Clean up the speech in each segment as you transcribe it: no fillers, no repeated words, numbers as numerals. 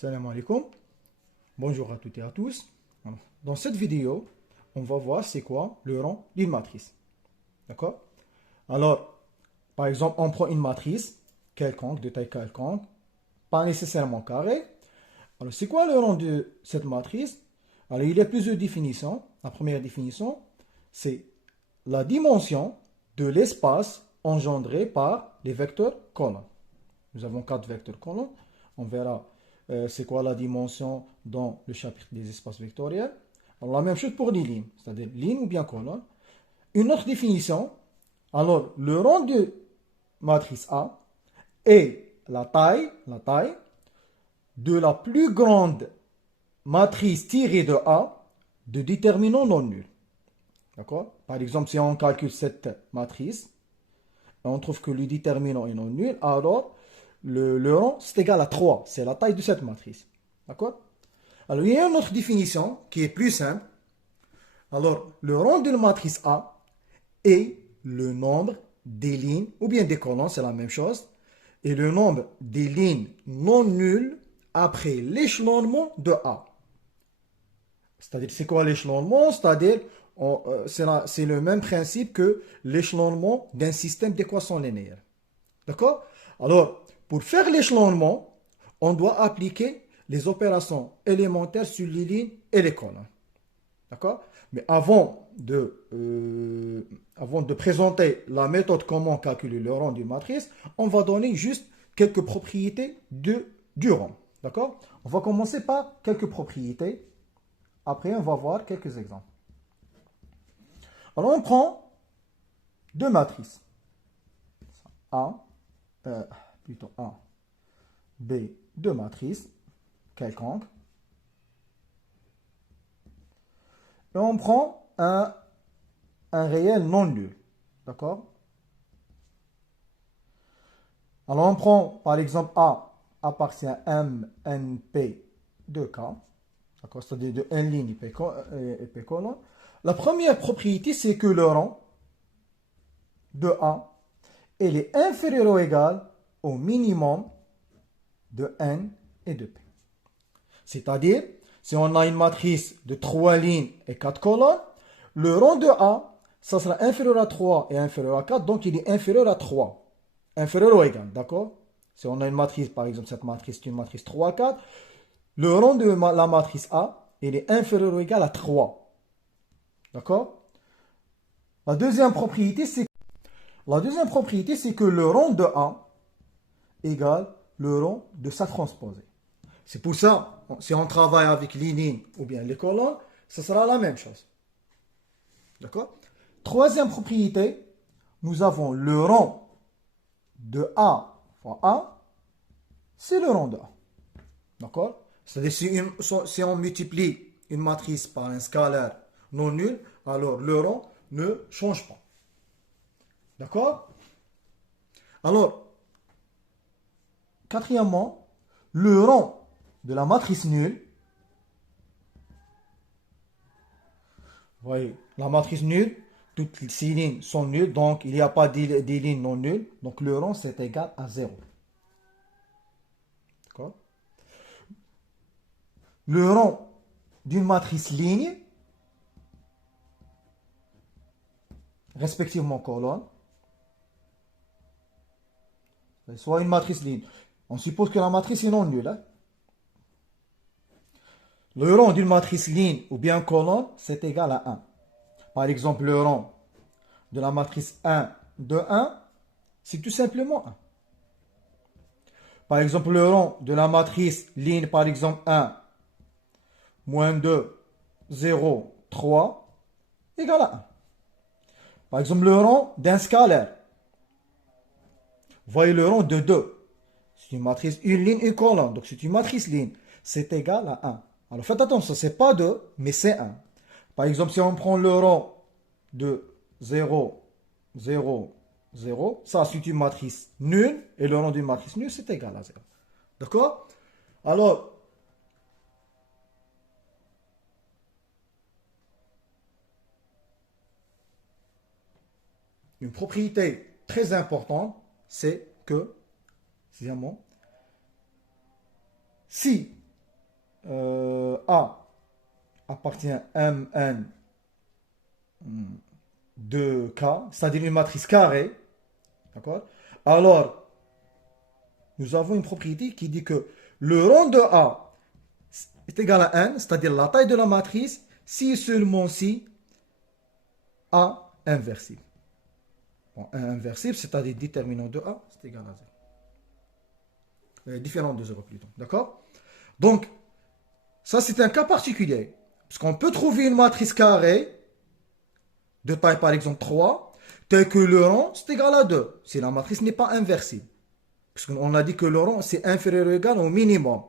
Salam alaikum. Bonjour à toutes et à tous. Alors, dans cette vidéo, on va voir c'est quoi le rang d'une matrice. D'accord? Alors, par exemple, on prend une matrice quelconque, de taille quelconque, pas nécessairement carrée. Alors, c'est quoi le rang de cette matrice? Alors, il y a plusieurs définitions. La première définition, c'est la dimension de l'espace engendré par les vecteurs colonnes. Nous avons 4 vecteurs colonnes. On verra c'est quoi la dimension dans le chapitre des espaces vectoriels. Alors, la même chose pour les lignes, c'est-à-dire lignes ou bien colonnes. Une autre définition, alors le rang de matrice A est la taille de la plus grande matrice tirée de A de déterminant non nul. D'accord? Par exemple, si on calcule cette matrice, on trouve que le déterminant est non nul, alors le rang, c'est égal à 3. C'est la taille de cette matrice. D'accord? Alors, il y a une autre définition qui est plus simple. Alors, le rang d'une matrice A est le nombre des lignes, ou bien des colonnes, c'est la même chose, et le nombre des lignes non nulles après l'échelonnement de A. C'est-à-dire, c'est quoi l'échelonnement? C'est-à-dire, c'est le même principe que l'échelonnement d'un système d'équations linéaires. D'accord? Alors, pour faire l'échelonnement, on doit appliquer les opérations élémentaires sur les lignes et les colonnes. D'accord? Mais avant de présenter la méthode comment calculer le rang d'une matrice, on va donner juste quelques propriétés du rang. D'accord? On va commencer par quelques propriétés. Après, on va voir quelques exemples. Alors, on prend deux matrices. A, plutôt A, B, deux matrices quelconques. Et on prend un réel non nul. D'accord? Alors on prend par exemple A appartient à M, N, P de K. D'accord? C'est-à-dire de N ligne et P colonne. La première propriété, c'est que le rang de A est inférieur ou égal au minimum de N et de P. C'est-à-dire, si on a une matrice de 3 lignes et 4 colonnes, le rang de A, ça sera inférieur à 3 et inférieur à 4, donc il est inférieur à 3. Inférieur ou égal, d'accord? Si on a une matrice, par exemple, cette matrice est une matrice 3, 4, le rang de la matrice A, il est inférieur ou égal à 3. D'accord? La deuxième propriété, c'est que le rang de A égale le rang de sa transposée. C'est pour ça, si on travaille avec les lignes ou bien les colonnes, ce sera la même chose. D'accord? Troisième propriété, nous avons le rang de A fois A, c'est le rang de A. D'accord? C'est-à-dire si on multiplie une matrice par un scalaire non nul, alors le rang ne change pas. D'accord? Alors, quatrièmement, le rang de la matrice nulle, vous voyez, la matrice nulle, toutes ces lignes sont nulles, donc il n'y a pas des lignes non nulles, donc le rang c'est égal à 0. D'accord? Le rang d'une matrice ligne, respectivement colonne, soit une matrice ligne. On suppose que la matrice est non nulle. Hein? Le rang d'une matrice ligne ou bien colonne, c'est égal à 1. Par exemple, le rang de la matrice 1 de 1, c'est tout simplement 1. Par exemple, le rang de la matrice ligne, par exemple 1, moins 2, 0, 3, égale à 1. Par exemple, le rang d'un scalaire. Voyez le rang de 2. C'est une matrice, une ligne, une colonne. Donc c'est une matrice ligne. C'est égal à 1. Alors faites attention, ce n'est pas 2, mais c'est 1. Par exemple, si on prend le rang de 0, 0, 0, ça c'est une matrice nulle. Et le rang d'une matrice nulle, c'est égal à 0. D'accord? Alors, une propriété très importante, c'est que, sixièmement, si A appartient à Mn de K, c'est-à-dire une matrice carrée, d'accord? Alors, nous avons une propriété qui dit que le rang de A est égal à n, c'est-à-dire la taille de la matrice, si et seulement si A inversible. Bon, A inversible, c'est-à-dire déterminant de A, c'est égal à 0. Différent de 0 plutôt, d'accord? Donc, ça c'est un cas particulier, parce qu'on peut trouver une matrice carrée de taille par exemple 3, tel que le rang c'est égal à 2, si la matrice n'est pas inversible. Parce qu'on a dit que le rang c'est inférieur ou égal au minimum.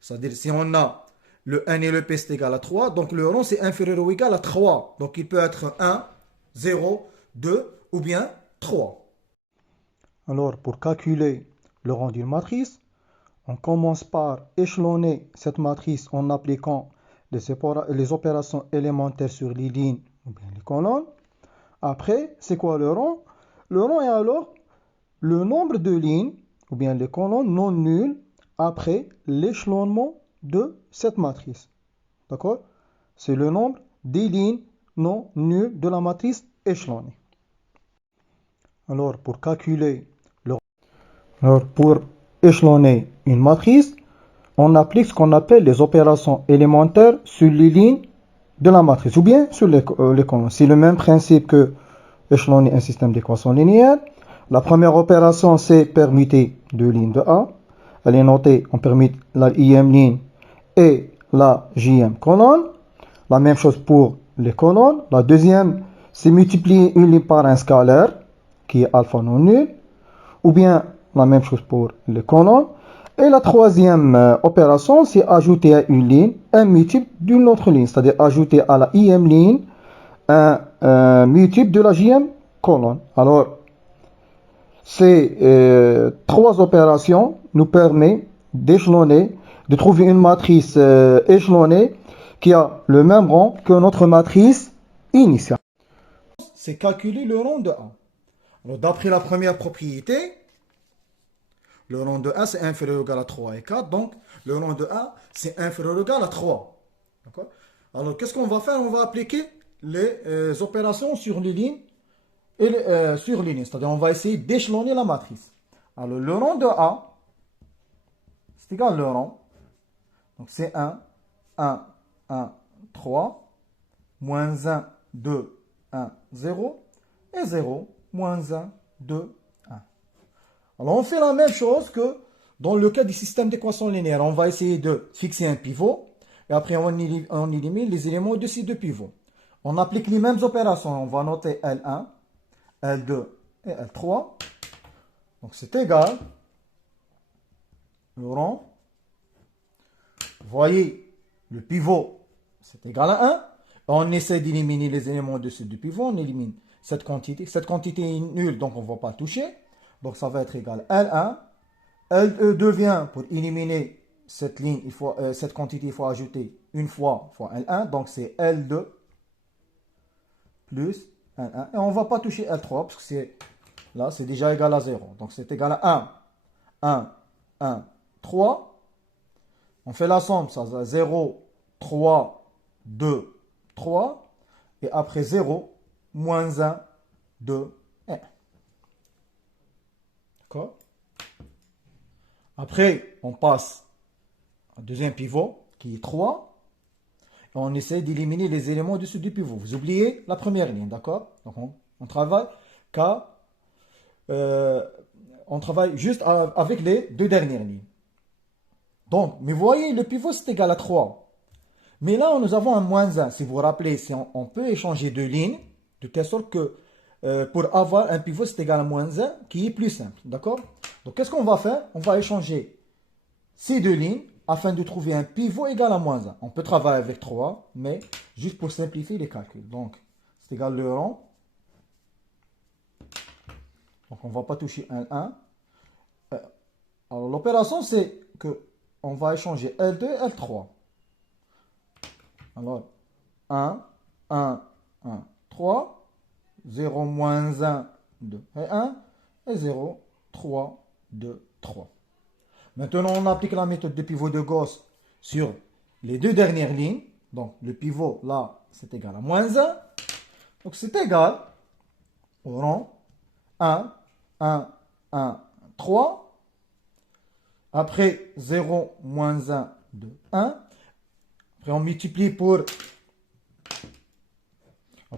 C'est-à-dire si on a le n et le p c'est égal à 3, donc le rang c'est inférieur ou égal à 3. Donc il peut être 1, 0, 2 ou bien 3. Alors pour calculer le rang d'une matrice, on commence par échelonner cette matrice en appliquant les opérations élémentaires sur les lignes ou bien les colonnes. Après, c'est quoi le rang? Le rang est alors le nombre de lignes ou bien les colonnes non nulles après l'échelonnement de cette matrice. D'accord? C'est le nombre des lignes non nulles de la matrice échelonnée. Alors, pour calculer pour échelonner une matrice, on applique ce qu'on appelle les opérations élémentaires sur les lignes de la matrice ou bien sur les colonnes. C'est le même principe que échelonner un système d'équations linéaires. La première opération, c'est permuter deux lignes de A. Elle est notée, on permute la IM ligne et la JM colonne. La même chose pour les colonnes. La deuxième, c'est multiplier une ligne par un scalaire qui est alpha non nul. Ou bien la même chose pour les colonnes. Et la troisième opération, c'est ajouter à une ligne un multiple d'une autre ligne. C'est-à-dire ajouter à la IM ligne un multiple de la JM colonne. Alors, ces trois opérations nous permettent d'échelonner, de trouver une matrice échelonnée qui a le même rang que notre matrice initiale. C'est calculer le rang de A. Alors, d'après la première propriété, le rang de A c'est inférieur ou égal à 3 et 4. Donc, le rang de A c'est inférieur ou égal à 3. D'accord? Alors, qu'est-ce qu'on va faire? On va appliquer les opérations sur les lignes et sur les lignes. C'est-à-dire, on va essayer d'échelonner la matrice. Alors, le rang de A, c'est égal le rang. Donc, c'est 1, 1, 1, 3, moins 1, 2, 1, 0, et 0, moins 1, 2, 1. Alors, on fait la même chose que dans le cas du système d'équations linéaires. On va essayer de fixer un pivot. Et après, on élimine les éléments de ces deux pivots. On applique les mêmes opérations. On va noter L1, L2 et L3. Donc, c'est égal. Le rang. Vous voyez, le pivot, c'est égal à 1. On essaie d'éliminer les éléments de ces deux pivots. On élimine cette quantité. Cette quantité est nulle, donc on ne va pas toucher. Donc, ça va être égal à L1. L2 vient pour éliminer cette ligne, cette quantité, il faut ajouter une fois L1. Donc, c'est L2 plus L1. Et on ne va pas toucher L3 parce que là, c'est déjà égal à 0. Donc, c'est égal à 1, 1, 1, 3. On fait la somme, ça va 0, 3, 2, 3. Et après 0, moins 1, 2, 1. D'accord? Après, on passe au deuxième pivot, qui est 3. Et on essaie d'éliminer les éléments dessus du pivot. Vous oubliez la première ligne, d'accord? Donc, on travaille on travaille juste avec les deux dernières lignes. Donc, mais vous voyez, le pivot, c'est égal à 3. Mais là, nous avons un moins 1. Si vous vous rappelez, on peut échanger deux lignes, de telle sorte que pour avoir un pivot, c'est égal à moins 1, qui est plus simple. D'accord? Donc, qu'est-ce qu'on va faire? On va échanger ces deux lignes afin de trouver un pivot égal à moins 1. On peut travailler avec 3, mais juste pour simplifier les calculs. Donc, c'est égal le rang. Donc, on ne va pas toucher un 1. Alors, l'opération, c'est que on va échanger L2 et L3. Alors, 1, 1, 1, 3, 0, moins 1, 2 et 1, et 0, 3, 2, 3. Maintenant, on applique la méthode de pivot de Gauss sur les deux dernières lignes. Donc, le pivot, là, c'est égal à moins 1. Donc, c'est égal au rang 1, 1, 1, 3. Après, 0, moins 1, 2, 1. Après, on multiplie pour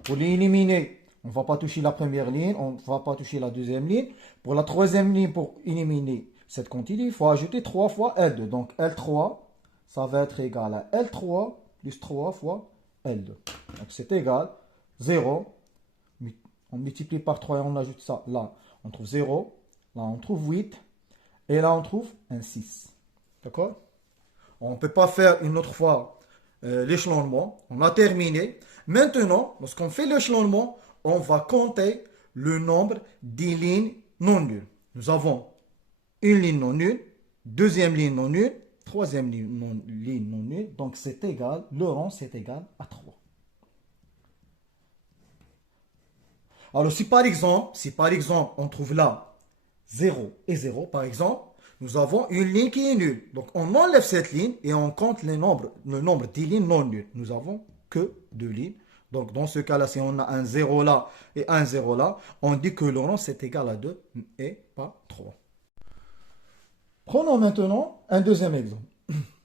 l'éliminer. On ne va pas toucher la première ligne, on ne va pas toucher la deuxième ligne. Pour la troisième ligne, pour éliminer cette quantité, il faut ajouter 3 fois L2. Donc L3, ça va être égal à L3 plus 3 fois L2. Donc c'est égal 0. On multiplie par 3 et on ajoute ça. Là, on trouve 0. Là, on trouve 8. Et là, on trouve un 6. D'accord? On ne peut pas faire une autre fois l'échelonnement. On a terminé. Maintenant, lorsqu'on fait l'échelonnement, on va compter le nombre des lignes non nulles. Nous avons une ligne non nulle, deuxième ligne non nulle, troisième ligne non nulle. Donc c'est égal, le rang c'est égal à 3. Alors si par exemple on trouve là 0 et 0 par exemple, nous avons une ligne qui est nulle. Donc on enlève cette ligne et on compte le nombre des lignes non nulles. Nous avons que 2 lignes. Donc dans ce cas-là, si on a un 0 là et un 0 là, on dit que le rang c'est égal à 2 et pas 3. Prenons maintenant un deuxième exemple.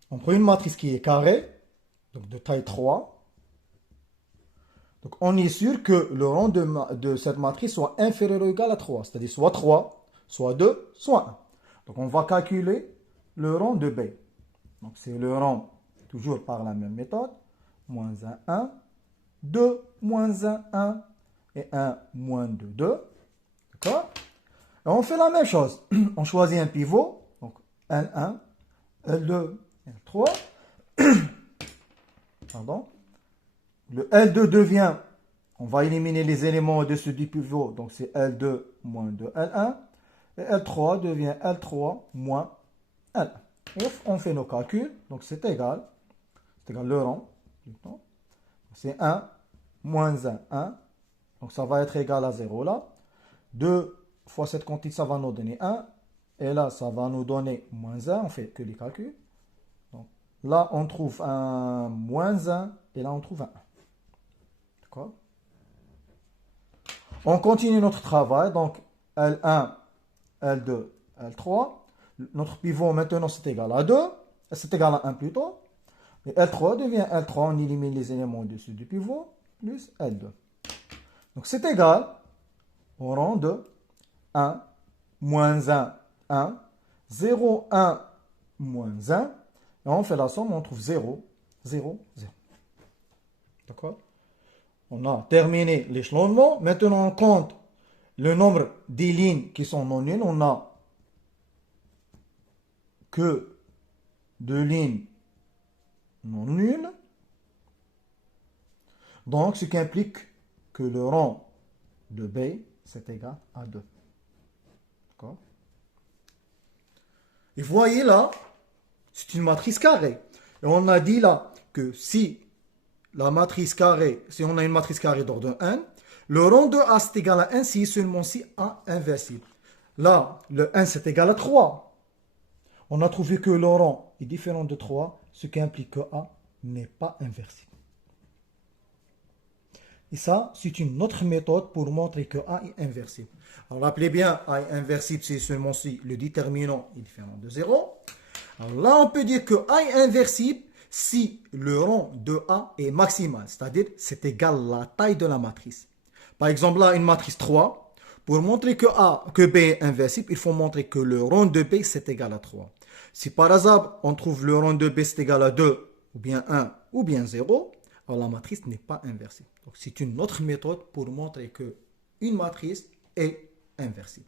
On prend une matrice qui est carrée, donc de taille 3. Donc on est sûr que le rang de cette matrice soit inférieur ou égal à 3, c'est-à-dire soit 3, soit 2, soit 1. Donc on va calculer le rang de B. Donc c'est le rang, toujours par la même méthode, moins 1, 1, 2, moins 1, 1, et 1, moins 2, 2. D'accord? Et on fait la même chose. On choisit un pivot, donc L1, L2, L3. Pardon. Le L2 devient, on va éliminer les éléments au-dessus du pivot, donc c'est L2 moins 2, L1. Et L3 devient L3 moins L1. Et on fait nos calculs, donc c'est égal le rang. C'est 1, moins 1, 1. Donc ça va être égal à 0 là. 2 fois cette quantité, ça va nous donner 1. Et là, ça va nous donner moins 1. On fait que les calculs. Donc, là, on trouve un moins 1. Et là, on trouve un 1. D'accord? On continue notre travail. Donc, L1, L2, L3. Notre pivot, maintenant, c'est égal à 2. C'est égal à 1 plutôt. Et L3 devient L3. On élimine les éléments au-dessus du pivot. Plus L2. Donc, c'est égal au rang de 1, moins 1, 1, 0, 1, moins 1. Et on fait la somme, on trouve 0, 0, 0. D'accord? On a terminé l'échelonnement. Maintenant, on compte le nombre des lignes qui sont non nulles. On n'a que 2 lignes non nulles. Donc, ce qui implique que le rang de B, c'est égal à 2. D'accord? Et vous voyez là, c'est une matrice carrée. Et on a dit là que si on a une matrice carrée d'ordre 1, le rang de A c'est égal à 1 si seulement si A inversible. Là, le 1 c'est égal à 3. On a trouvé que le rang est différent de 3, ce qui implique que A n'est pas inversible. Et ça, c'est une autre méthode pour montrer que A est inversible. Alors, rappelez bien, A est inversible, c'est seulement si le déterminant est différent de 0. Alors là, on peut dire que A est inversible si le rang de A est maximal, c'est-à-dire c'est égal à la taille de la matrice. Par exemple, là, une matrice 3. Pour montrer que B est inversible, il faut montrer que le rang de B, c'est égal à 3. Si par hasard, on trouve le rang de B, c'est égal à 2, ou bien 1, ou bien 0, alors la matrice n'est pas inversible. Donc, c'est une autre méthode pour montrer qu'une matrice est inversible.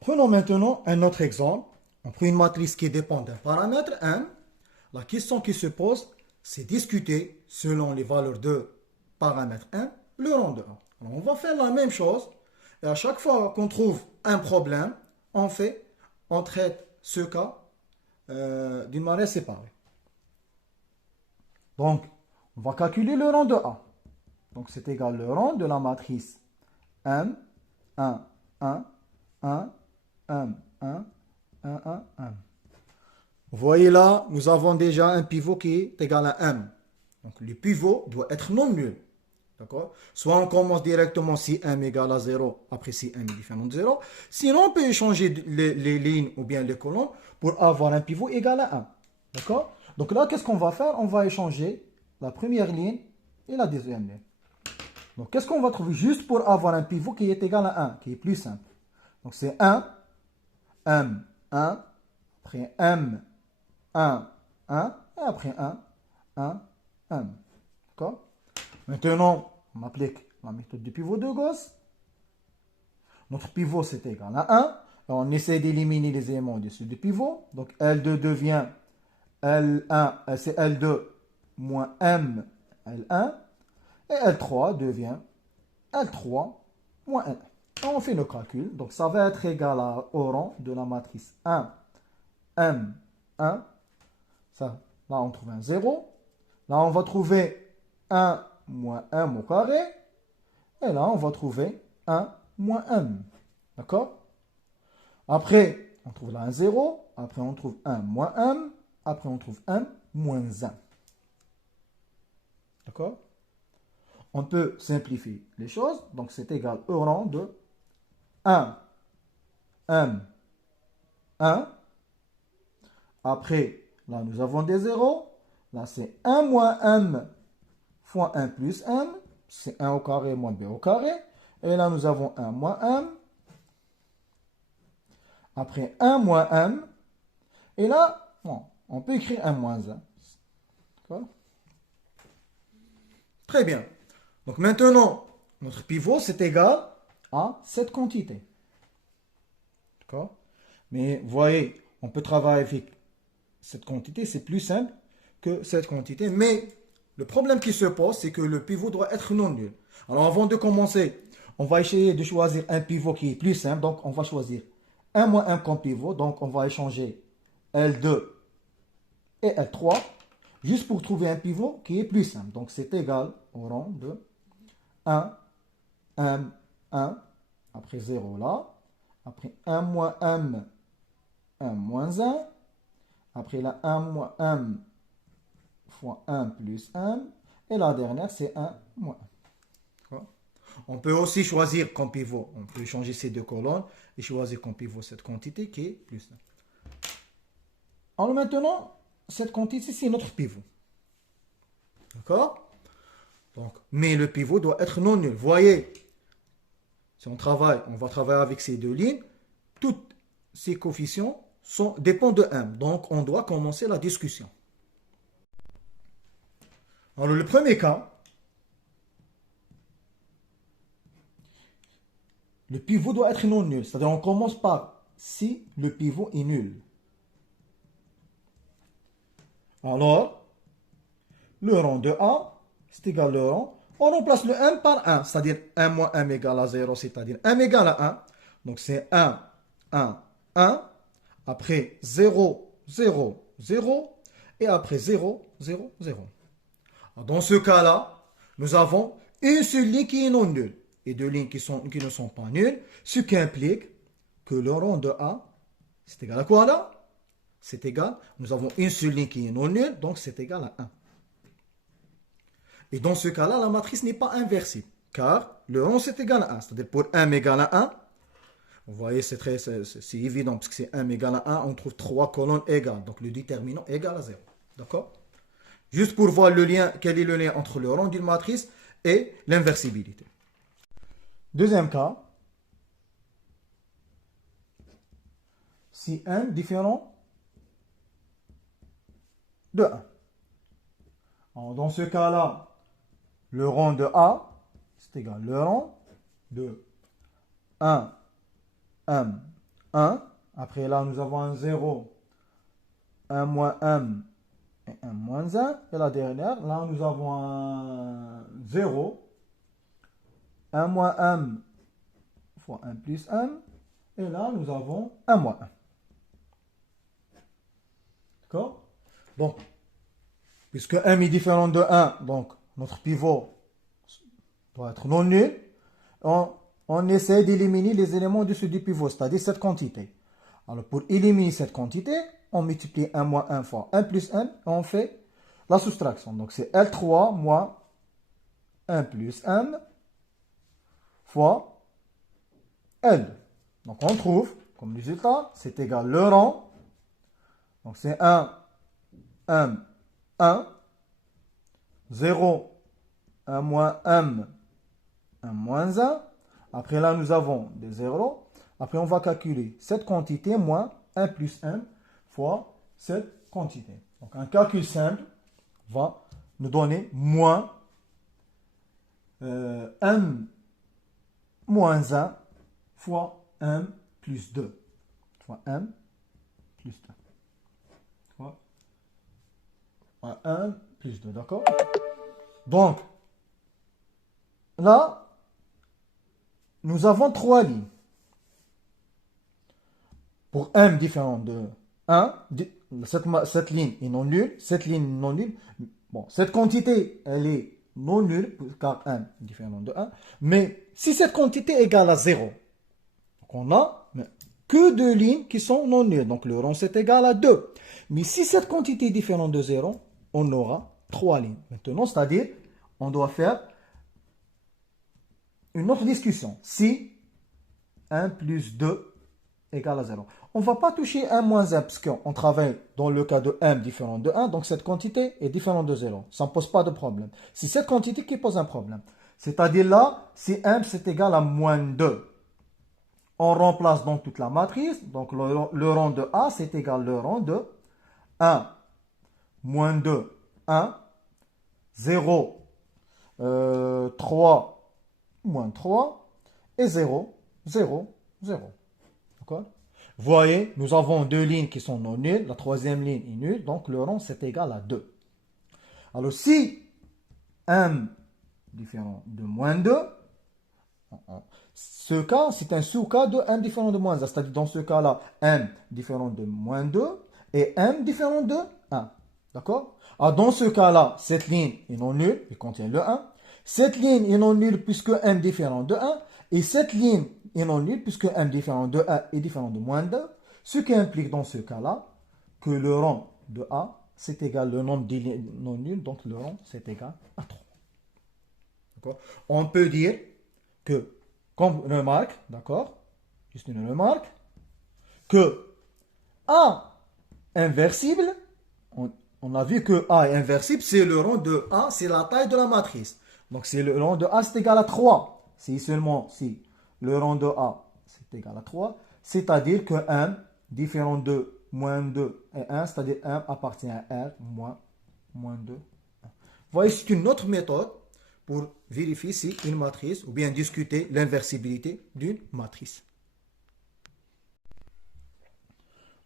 Prenons maintenant un autre exemple. On prend une matrice qui dépend d'un paramètre 1. La question qui se pose, c'est discuter selon les valeurs de paramètre 1, le rang de 1. Alors, on va faire la même chose. Et à chaque fois qu'on trouve un problème, on traite ce cas d'une manière séparée. Donc, on va calculer le rang de A. Donc, c'est égal le rang de la matrice M, 1, 1, 1, 1, 1, 1, 1, 1. Vous voyez là, nous avons déjà un pivot qui est égal à m. Donc le pivot doit être non nul. D'accord? Soit on commence directement si m égale à 0, après si m est différent de 0. Sinon, on peut échanger les lignes ou bien les colonnes pour avoir un pivot égal à 1. D'accord? Donc là, qu'est-ce qu'on va faire? On va échanger la première ligne et la deuxième ligne. Donc qu'est-ce qu'on va trouver juste pour avoir un pivot qui est égal à 1, qui est plus simple? Donc c'est 1, m, 1, après m, 1, 1, et après 1, 1, m. D'accord? Maintenant, on applique la méthode du pivot de Gauss. Notre pivot, c'est égal à 1. On essaie d'éliminer les éléments au-dessus du pivot. Donc, L2 devient L1, c'est L2 moins M, L1. Et L3 devient L3 moins L1. On fait le calcul. Donc, ça va être égal au rang de la matrice 1, M, 1. Ça, là, on trouve un 0. Là, on va trouver 1 moins m au carré. Et là, on va trouver 1 moins m. D'accord? Après, on trouve là un 0. Après, on trouve 1 moins m. Après, on trouve m moins 1. D'accord? On peut simplifier les choses. Donc, c'est égal au rang de 1 m 1. Après, là, nous avons des 0. Là, c'est 1 moins m fois 1 plus m. C'est 1 au carré moins b au carré. Et là, nous avons 1 moins m. Après 1 moins m. Et là, bon, on peut écrire 1 moins 1. D'accord? Très bien. Donc maintenant, notre pivot, c'est égal à cette quantité. D'accord? Mais vous voyez, on peut travailler avec cette quantité. C'est plus simple que cette quantité. Mais le problème qui se pose, c'est que le pivot doit être non nul. Alors avant de commencer, on va essayer de choisir un pivot qui est plus simple. Donc on va choisir 1 moins 1 comme pivot. Donc on va échanger L2 et L3 juste pour trouver un pivot qui est plus simple. Donc c'est égal au rang de 1, m, 1, après 0 là. Après 1 moins m, 1 moins 1. Après là 1 moins m fois 1 plus m. Et la dernière, c'est 1 moins 1. On peut aussi choisir comme pivot. On peut changer ces deux colonnes et choisir comme pivot cette quantité qui est plus 1. Alors maintenant, cette quantité, c'est notre pivot. D'accord? Donc, mais le pivot doit être non nul. Vous voyez, si on va travailler avec ces deux lignes. Tous ces coefficients dépendent de m. Donc, on doit commencer la discussion. Alors, le premier cas, le pivot doit être non nul. C'est-à-dire, on commence par si le pivot est nul. Alors, le rang de A, c'est égal au rang. On remplace le m par 1, c'est-à-dire 1 moins m égale à 0, c'est-à-dire m égale à 1. Donc, c'est 1, 1, 1. Après 0, 0, 0. Et après 0, 0, 0. Dans ce cas-là, nous avons une seule ligne qui est non nulle et deux lignes qui ne sont pas nulles, ce qui implique que le rang de A, c'est égal à quoi là? C'est égal, nous avons une seule ligne qui est non nulle, donc c'est égal à 1. Et dans ce cas-là, la matrice n'est pas inversible, car le rang c'est égal à 1. C'est-à-dire pour m égale à 1, vous voyez, c'est évident, parce que c'est m égale à 1, on trouve 3 colonnes égales, donc le déterminant est égal à 0. D'accord? Juste pour voir le lien, quel est le lien entre le rang d'une matrice et l'inversibilité. Deuxième cas, si m différent de 1. Alors, dans ce cas-là, le rang de A, c'est égal le rang de 1, m, 1. Après là, nous avons un 0, 1 moins m et 1 moins 1. Et la dernière, là, nous avons un 0, 1 moins m fois 1 plus m. Et là, nous avons 1 moins 1. D'accord? Donc, puisque m est différent de 1, donc notre pivot doit être non nul, on essaie d'éliminer les éléments au-dessus du pivot, c'est-à-dire cette quantité. Alors, pour éliminer cette quantité, on multiplie 1 moins 1 fois 1 plus 1, et on fait la soustraction. Donc c'est L3 moins 1 plus M fois L2. Donc on trouve comme résultat, c'est égal le rang. Donc c'est 1, M, 1, 0, 1 moins M, 1 moins 1. Après là, nous avons des zéros. Après, on va calculer cette quantité moins 1 plus M fois cette quantité. Donc un calcul simple va nous donner moins M moins 1 fois M plus 2. Fois M plus 2. Fois 1 plus 2, d'accord? Donc, là, nous avons trois lignes. Pour M différent de 1, cette ligne est non nulle, cette ligne est non nulle. Bon, cette quantité, elle est non nulle, car M est différent de 1. Mais si cette quantité est égale à 0, donc on a que deux lignes qui sont non nulles. Donc le rond, c'est égal à 2. Mais si cette quantité est différente de 0, on aura trois lignes. Maintenant, c'est-à-dire, on doit faire une autre discussion. Si 1 plus 2 égale à 0. On ne va pas toucher 1 moins 1 parce qu'on travaille dans le cas de M différent de 1. Donc cette quantité est différente de 0. Ça ne pose pas de problème. C'est cette quantité qui pose un problème. C'est-à-dire là, si M c'est égal à moins 2. On remplace donc toute la matrice. Donc le rang de A c'est égal le rang de 1 moins 2, 1, 0, 3, moins 3, et 0, 0, 0. D'accord? Vous voyez, nous avons deux lignes qui sont non nulles. La troisième ligne est nulle. Donc le rond, c'est égal à 2. Alors si M différent de moins 2, ce cas, c'est un sous-cas de M différent de moins 1. C'est-à-dire dans ce cas-là, M différent de moins 2 et M différent de 1. D'accord? Alors dans ce cas-là, cette ligne est non nulle, il contient le 1. Cette ligne est non nulle puisque M différent de 1. Et cette ligne est non nulle puisque M différent de 1 est différent de moins 2. Ce qui implique dans ce cas-là que le rang de A, c'est égal le nombre de lignes non nulles. Donc le rang, c'est égal à 3. D'accord? On peut dire que, comme remarque, d'accord, juste une remarque, que A inversible, on a vu que A est inversible, c'est le rang de A, c'est la taille de la matrice. Donc c'est le rang de A, c'est égal à 3. Si seulement si le rang de A, c'est égal à 3, c'est-à-dire que M, différent de moins 2 et 1, c'est-à-dire M appartient à R moins 2. Vous voyez, c'est une autre méthode pour vérifier si une matrice, ou bien discuter l'inversibilité d'une matrice.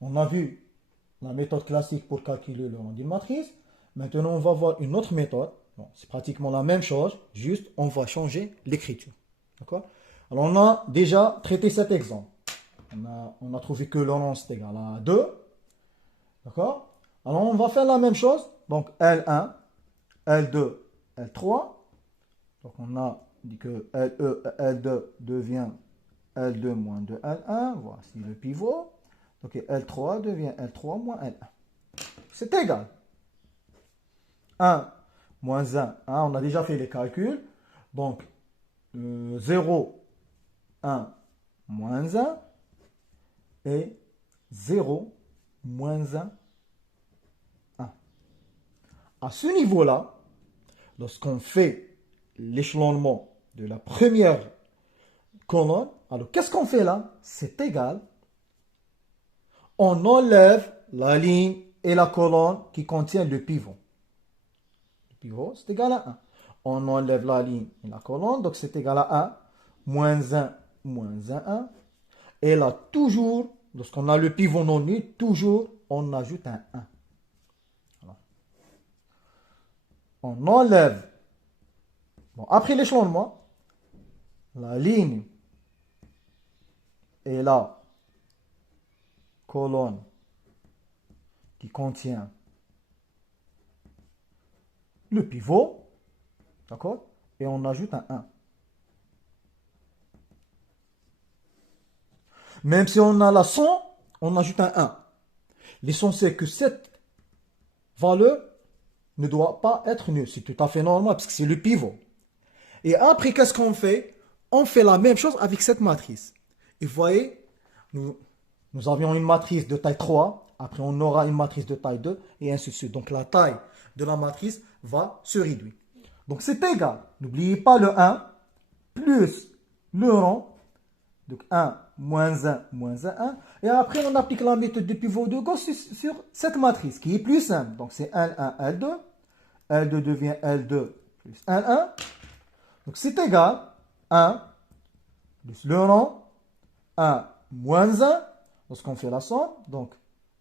On a vu la méthode classique pour calculer le rang d'une matrice. Maintenant, on va voir une autre méthode. Bon, c'est pratiquement la même chose, juste on va changer l'écriture. D'accord? Alors, on a déjà traité cet exemple. On a trouvé que le rang c'est égal à 2. D'accord? Alors, on va faire la même chose. Donc, L1, L2, L3. Donc, on a dit que L2 devient L2 moins 2, L1. Voici le pivot. Donc, L3 devient L3 moins L1. C'est égal. 1 moins 1. On a déjà fait les calculs. Donc, 0, 1, moins 1. Et 0, moins 1, 1. À ce niveau-là, lorsqu'on fait l'échelonnement de la première colonne, alors qu'est-ce qu'on fait là? C'est égal. On enlève la ligne et la colonne qui contient le pivot. Le pivot, c'est égal à 1. On enlève la ligne et la colonne, donc c'est égal à 1. Moins 1, moins 1, 1. Et là, toujours, lorsqu'on a le pivot non nul, toujours, on ajoute un 1. Voilà. On enlève. Bon, après l'échelonnement, la ligne et la colonne qui contient le pivot, d'accord? Et on ajoute un 1. Même si on a la 100, on ajoute un 1. L'essentiel que cette valeur ne doit pas être nulle. C'est tout à fait normal parce que c'est le pivot. Et après, qu'est-ce qu'on fait? On fait la même chose avec cette matrice. Et vous voyez, nous avions une matrice de taille 3. Après, on aura une matrice de taille 2 et ainsi de suite. Donc, la taille de la matrice va se réduire. Donc, c'est égal. N'oubliez pas le 1 plus le rang. Donc, 1 moins 1 moins 1. Et après, on applique la méthode de pivot de Gauss sur cette matrice qui est plus simple. Donc, c'est L1, L2. L2 devient L2 plus L1. Donc, c'est égal 1 plus le rang 1 moins 1. Lorsqu'on fait la somme, donc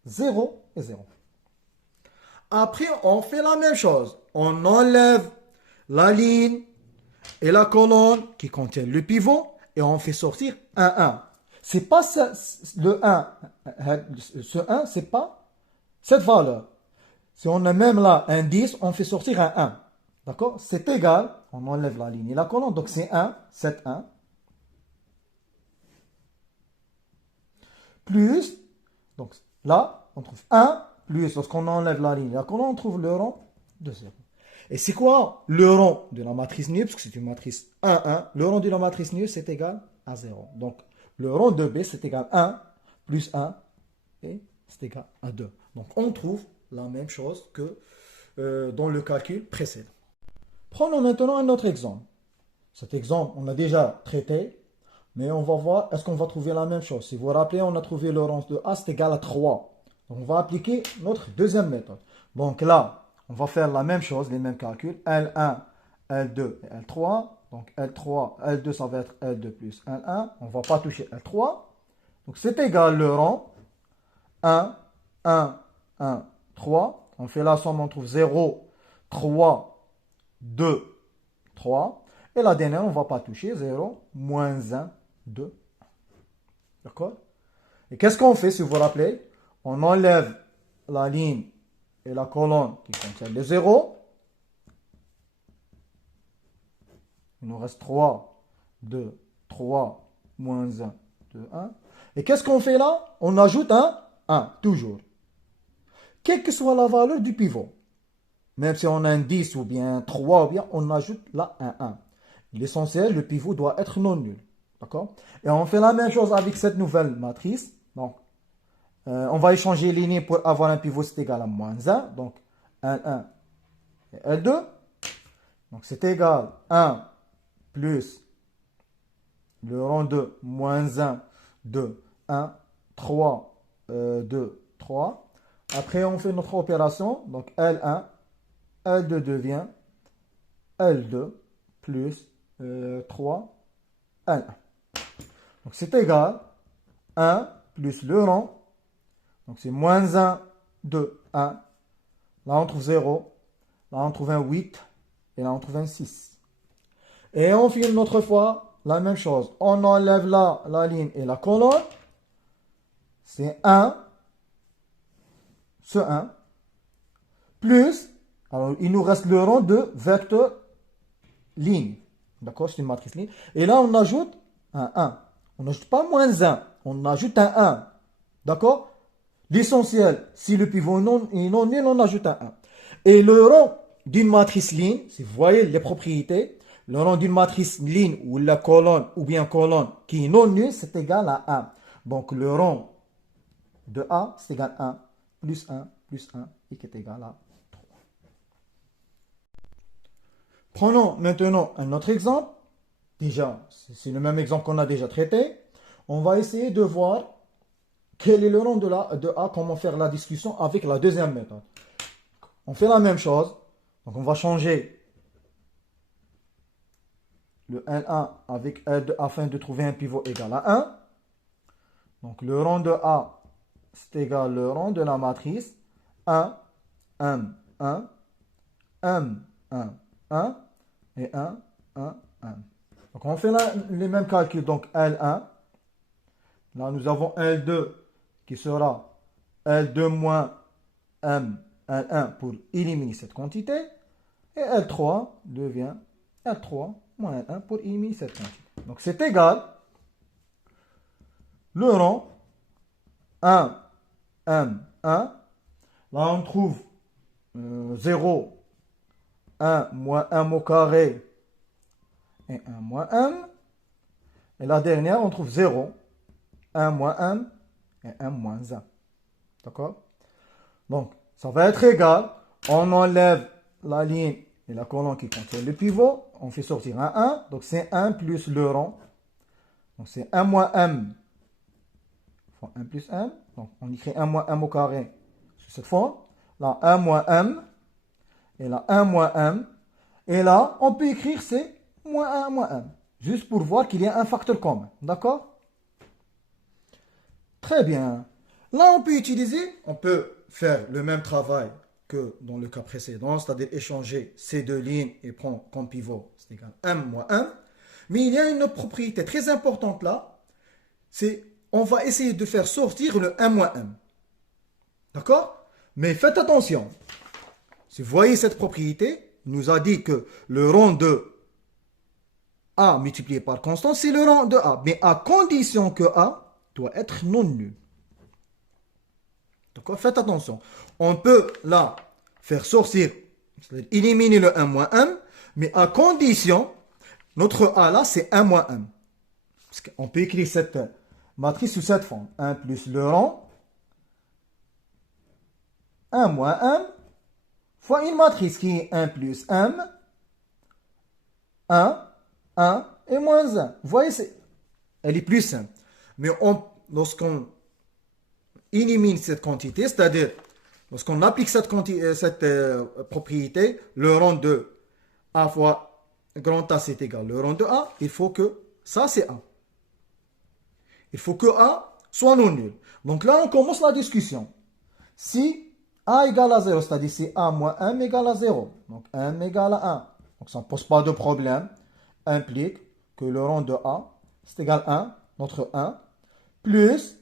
0 et 0. Après, on fait la même chose. On enlève la ligne et la colonne qui contiennent le pivot et on fait sortir un 1. C'est pas le 1. Ce 1, c'est pas cette valeur. Si on a même là un 10, on fait sortir un 1. D'accord? C'est égal. On enlève la ligne et la colonne. Donc c'est 1, c'est 1. Plus, donc là, on trouve 1 plus, lorsqu'on enlève la ligne et la colonne, on trouve le rang de 0. Et c'est quoi le rang de la matrice nulle? Parce que c'est une matrice 1, 1. Le rang de la matrice nulle, c'est égal à 0. Donc, le rang de B, c'est égal à 1 plus 1 et c'est égal à 2. Donc, on trouve la même chose que dans le calcul précédent. Prenons maintenant un autre exemple. Cet exemple, on l'a déjà traité, mais on va voir, est-ce qu'on va trouver la même chose? Si vous vous rappelez, on a trouvé le rang de A, c'est égal à 3. Donc, on va appliquer notre deuxième méthode. Donc là, on va faire la même chose, les mêmes calculs. L1, L2 et L3. Donc L3, L2, ça va être L2 plus L1. On ne va pas toucher L3. Donc c'est égal le rang. 1, 1, 1, 3. On fait la somme, on trouve 0, 3, 2, 3. Et la dernière, on ne va pas toucher. 0, moins 1, 2. D'accord? Et qu'est-ce qu'on fait, si vous vous rappelez? On enlève la ligne et la colonne qui contient les zéros. Il nous reste 3, 2, 3, moins 1, 2, 1. Et qu'est-ce qu'on fait là? On ajoute un 1, toujours. Quelle que soit la valeur du pivot, même si on a un 10 ou bien 3 ou bien, on ajoute là un 1. L'essentiel, le pivot doit être non nul. D'accord? Et on fait la même chose avec cette nouvelle matrice. Donc, on va échanger les lignes pour avoir un pivot, c'est égal à moins 1. Donc, L1 et L2. Donc, c'est égal à 1 plus le rang de moins 1, 2, 1, 3, 2, 3. Après, on fait notre opération. Donc, L1, L2 devient L2 plus 3, L1. Donc, c'est égal à 1 plus le rang. Donc, c'est moins 1, 2, 1. Là, on trouve 0. Là, on trouve un 8. Et là, on trouve un 6. Et on fait une autre fois la même chose. On enlève là la ligne et la colonne. C'est 1. Ce 1. Plus, alors il nous reste le rang de vecteur ligne. D'accord? C'est une matrice ligne. Et là, on ajoute un 1. On n'ajoute pas moins 1. On ajoute un 1. D'accord? L'essentiel, si le pivot est non nul, on ajoute un 1. Et le rang d'une matrice ligne, si vous voyez les propriétés, le rang d'une matrice ligne ou la colonne ou bien colonne qui est non nulle, c'est égal à 1. Donc le rang de A, c'est égal à 1 plus 1 plus 1 et qui est égal à 3. Prenons maintenant un autre exemple. Déjà, c'est le même exemple qu'on a déjà traité. On va essayer de voir quel est le rang de A, comment faire la discussion avec la deuxième méthode. On fait la même chose. Donc on va changer le L1 avec L2 afin de trouver un pivot égal à 1. Donc le rang de A, c'est égal au rang de la matrice 1, 1, 1, 1, 1, 1 et 1, 1, 1. Donc on fait les mêmes calculs. Donc L1, là nous avons L2 qui sera L2 moins M, L1 pour éliminer cette quantité. Et L3 devient L3 moins L1 pour éliminer cette quantité. Donc c'est égal le rang 1, M, 1. Là, on trouve 0, 1 moins 1 au carré et 1 moins 1. Et la dernière, on trouve 0, 1 moins 1 et 1 moins 1. D'accord? Donc, ça va être égal. On enlève la ligne et la colonne qui contient le pivot. On fait sortir un 1. Donc, c'est 1 plus le rond. Donc, c'est 1 moins m fois 1 plus m. Donc, on écrit 1 moins m au carré sur cette forme. Là, 1 moins m. Et là, 1 moins m. Et là, on peut écrire c'est moins 1 moins m. Juste pour voir qu'il y a un facteur commun. D'accord? Très bien. Là, on peut faire le même travail que dans le cas précédent, c'est-à-dire échanger ces deux lignes et prendre comme pivot, c'est égal à m moins 1. Mais il y a une autre propriété très importante là, c'est on va essayer de faire sortir le 1 moins m. D'accord? Mais faites attention. Si vous voyez cette propriété, il nous a dit que le rond de a multiplié par constante, c'est le rond de a. Mais à condition que a doit être non nul. D'accord? Faites attention. On peut là faire sortir, c'est-à-dire éliminer le 1 moins 1, mais à condition, notre a là, c'est 1 moins 1. Parce qu'on peut écrire cette matrice sous cette forme. 1 plus le rond, 1 moins 1, fois une matrice qui est 1 plus m, 1, 1 et moins 1. Vous voyez, elle est plus simple. Mais lorsqu'on élimine cette quantité, c'est-à-dire lorsqu'on applique cette propriété, le rond de a fois grand A c'est égal le rond de a, il faut que ça c'est a. Il faut que a soit non nul. Donc là on commence la discussion. Si a égale à 0, c'est-à-dire si a moins m égale à 0, donc m égale à 1, donc ça ne pose pas de problème, implique que le rond de a c'est égal à 1, notre 1, plus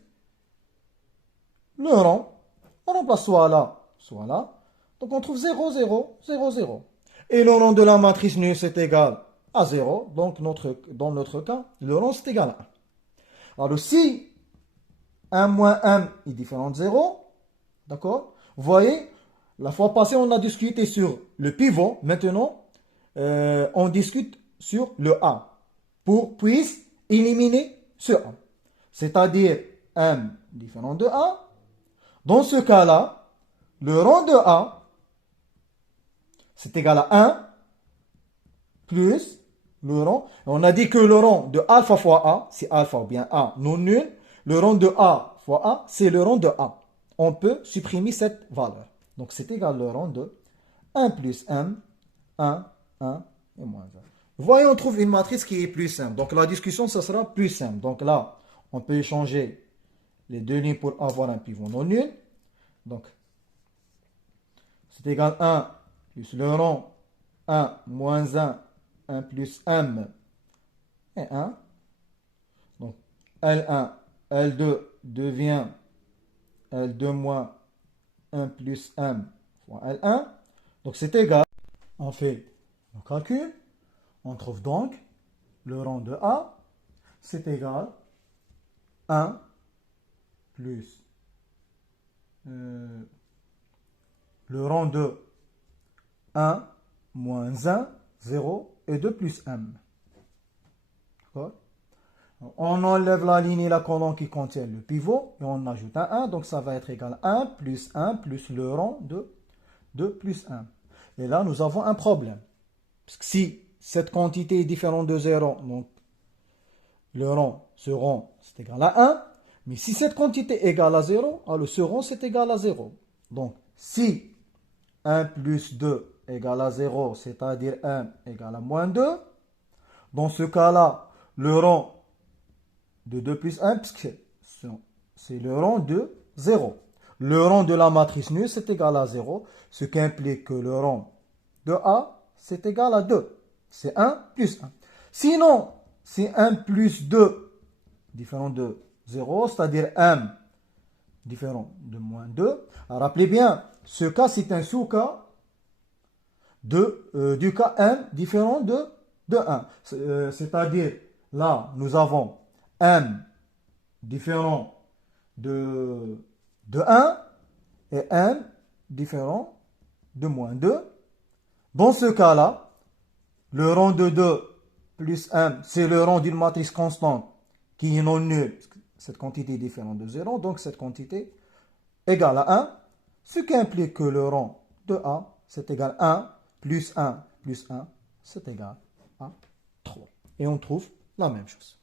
le rond, on remplace soit là, soit là. Donc on trouve 0, 0, 0, 0. Et le rond de la matrice nulle, c'est égal à 0. Donc dans notre cas, le rond, c'est égal à 1. Alors si 1 moins m est différent de 0, d'accord? Vous voyez, la fois passée, on a discuté sur le pivot. Maintenant, on discute sur le a. Puis éliminer ce a. C'est-à-dire m différent de a. Dans ce cas-là, le rond de a, c'est égal à 1 plus le rond. On a dit que le rond de alpha fois a, c'est alpha ou bien a non nul. Le rond de a fois a, c'est le rond de a. On peut supprimer cette valeur. Donc c'est égal le rond de 1 plus m, 1, 1 et moins 1. Vous voyez, on trouve une matrice qui est plus simple. Donc la discussion, ça sera plus simple. Donc là, on peut échanger les deux lignes pour avoir un pivot non nul. Donc, c'est égal à 1 plus le rond 1 moins 1, 1 plus m et 1. Donc, L1, L2 devient L2 moins 1 plus m fois L1. Donc, c'est égal. On fait le calcul. On trouve donc le rond de A, c'est égal à 1 plus le rond de 1 moins 1, 0 et 2 plus m. D'accord? On enlève la ligne et la colonne qui contient le pivot et on ajoute un 1. Donc ça va être égal à 1 plus le rond de 2 plus 1. Et là, nous avons un problème. Parce que si cette quantité est différente de 0, donc le rond, ce rond, c'est égal à 1. Mais si cette quantité est égale à 0, alors ce rond, c'est égal à 0. Donc, si 1 plus 2 égale à 0, c'est-à-dire m égale à moins 2, dans ce cas-là, le rond de 2 plus 1, puisque c'est le rond de 0. Le rond de la matrice nulle, c'est égal à 0, ce qui implique que le rond de A, c'est égal à 2. C'est 1 plus 1. Sinon, c'est 1 plus 2 différent de 0, c'est-à-dire m différent de moins 2. Alors, rappelez bien, ce cas, c'est un sous-cas du cas m différent de 1. C'est-à-dire, là, nous avons m différent de 1 et m différent de moins 2. Dans ce cas-là, le rang de 2 plus m, c'est le rang d'une matrice constante qui est non nulle. Cette quantité est différente de 0, donc cette quantité égale à 1, ce qui implique que le rang de A, c'est égal à 1 plus 1 plus 1, c'est égal à 3. Et on trouve la même chose.